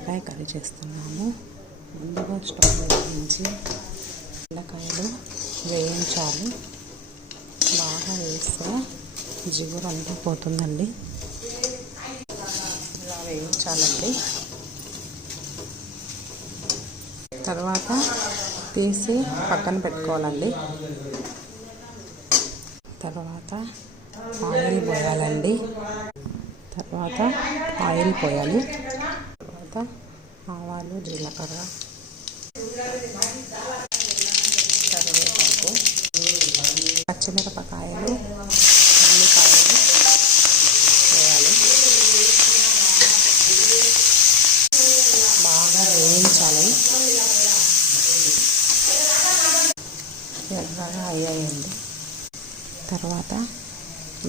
బెండకాయ కర్రీ చేస్తున్నాము. ముందుగా స్టవ్ వెలిగించి బెండకాయలు వేయించాలి. బాగా వేస్తే జిగురు అంతా పోతుందండి. ఇలా వేయించాలండి. తర్వాత తీసి పక్కన పెట్టుకోవాలండి. తర్వాత ఆయిల్ పోయాలండి. తర్వాత ఆవాలు, జీలకర్ర, కరివేపాకు, పచ్చిమిరపకాయలు, ఉల్లిపాయలు వేయాలి. బాగా వేయించాలి. ఎర్రగా అయ్యాయండి. తర్వాత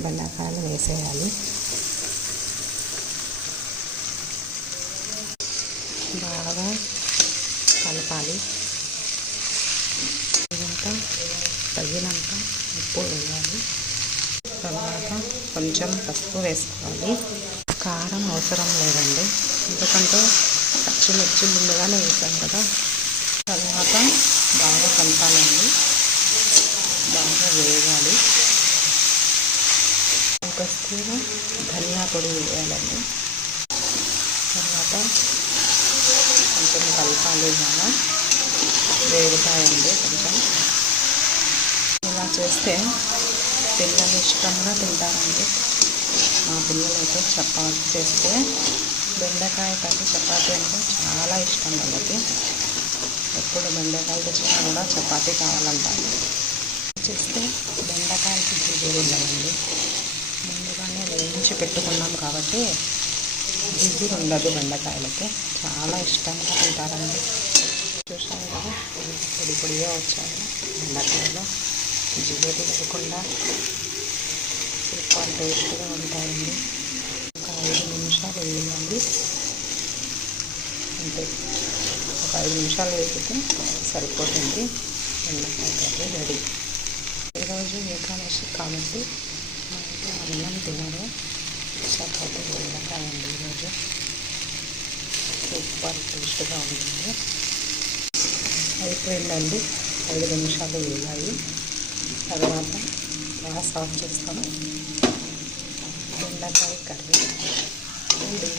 బెండకాయలు వేసేయాలి. బాగా కలపాలి. తర్వాత తగినంత ఉప్పు వేయాలి. తర్వాత కొంచెం పసుపు వేసుకోవాలి. కారం అవసరం లేదండి, ఎందుకంటే పచ్చిమిర్చి ముందుగానే వేసాం కదా. తర్వాత బాగా కలపాలండి. బాగా వేయాలి. ఒక స్పూను ధనియా పొడి వేయాలండి. తర్వాత కొంచెం కలపాలి. బాగా వేగుతాయండి. కొంచెం ఇలా చేస్తే పిల్లలు ఇష్టంగా తింటారండి. మా పిల్లలైతే చపాతీ చేస్తే బెండకాయ కర్రీ చపాతీ అంటే చాలా ఇష్టం వాళ్ళకి. ఎప్పుడు బెండకాయ తెచ్చినా కూడా చపాతీ కావాలంటారు. చేస్తే బెండకాయకి జిగురు ఉండదండి. ముందుగానే వేయించి పెట్టుకున్నాం కాబట్టి జిగురు ఉండదు. బెండకాయలకి చాలా ఇష్టంగా తింటారండి. చూసాను కదా, పొడి పొడిగా వచ్చాయి బెండకాయలు. జిగురు లేకుండా సూపర్ టేస్ట్గా ఉంటాయండి. ఒక 5 నిమిషాలు వేయాలి అంతే. ఒక 5 నిమిషాలు వేగితే సరిపోతుంది. బెండకాయ కర్రీ రెడీ. ఈరోజు ఏకాదశి కాబట్టి మా ఇంట్లో అన్నం తినరు. చపాతీ బెండకాయ అండి. ఈరోజు సూపర్ టేస్ట్గా ఉంటుంది. అయిపోయిందండి. 5 నిమిషాలు వేయాలి. తర్వాత గ్యాస్ ఆఫ్ చేస్తాము. బెండకాయ కర్రీ రెడీ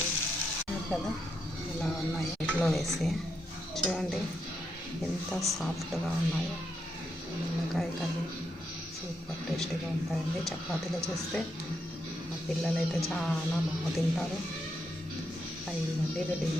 కదా. ఇలా ఉన్నాయి. ఇంట్లో వేసి చూడండి ఎంత సాఫ్ట్గా ఉన్నాయో. బెండకాయ కర్రీ సూపర్ టేస్టీగా ఉంటాయండి. చపాతీలో చేస్తే మా పిల్లలైతే చాలా బాగా తింటారు. అయ్యిందండి రెడీ.